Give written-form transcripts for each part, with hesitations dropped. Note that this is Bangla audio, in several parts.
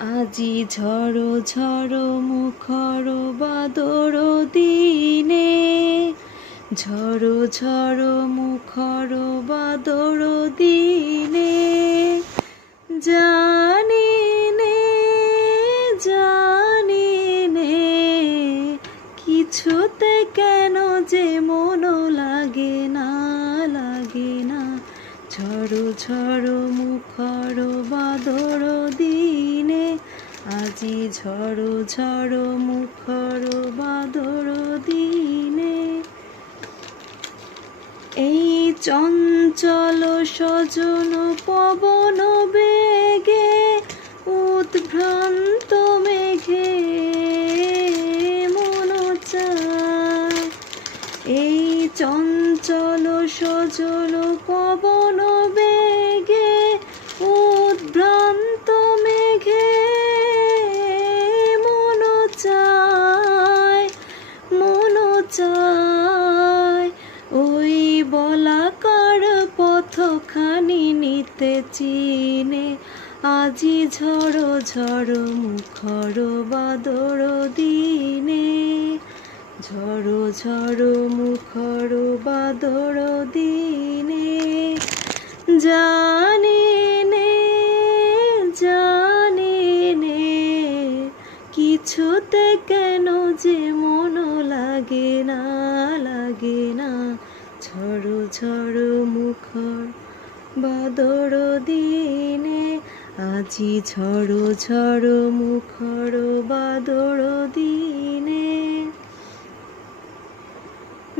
আজি ঝড়ো ঝড়ো মুখর বাদর দিনে, ঝড়ো ঝড়ো মুখর বাদর দিনে, জানি নে কিছুতে কেন যে মন লাগে না, ঝড়ো ঝড়ো মুখর বাদর দিনে, আজি ঝড়ো ঝড়ো মুখর বাদর দিনে। এই চঞ্চল সজন পবন বেগে, উদ্ভ্রান্ত মেঘে মন চায়, এই চঞ্চল সজন পবন বেগে, উদ্ভ্রান্ত মেঘে মন চায়, ওই বলাকার পথখানি নিতে চিনে, আজি ঝড়ো ঝড়ো মুখর বাদর দিনে, ঝড়ো ঝড়ো মুখর বাদর দিনে, জানি নে কিছুতে কেন যে মন লাগে না, ঝড়ো ঝড়ো মুখর বাদর দিনে, আজি ঝড়ো ঝড়ো মুখর বাদর দিনে।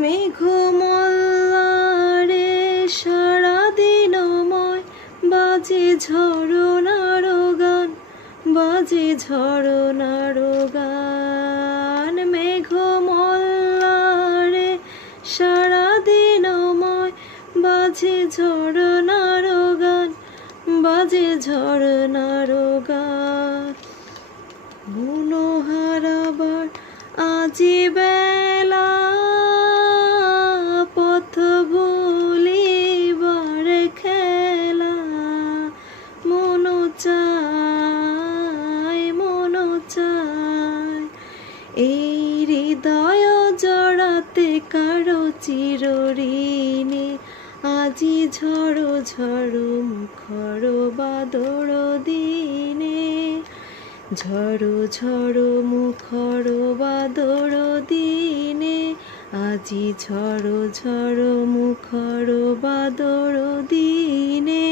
মেঘমল্লারে সারাদিনময় বাজে ঝরনার গান, বাজে ঝরনার গান, মেঘমল্লারে সারাদিনময় বাজে ঝরনার গান, বাজে ঝরনার গান। মনোহারাবার আজি বেলা, পথ ভুলিবার খেলা, মন চায়, এই হৃদয় জড়াতে কারো চিরঋণে, আজি ঝড়ো ঝড়ো মুখর বাদর দিনে, ঝড়ো ঝড়ো মুখর বাদর দিনে, আজি ঝড়ো ঝড়ো মুখর বাদর দিনে।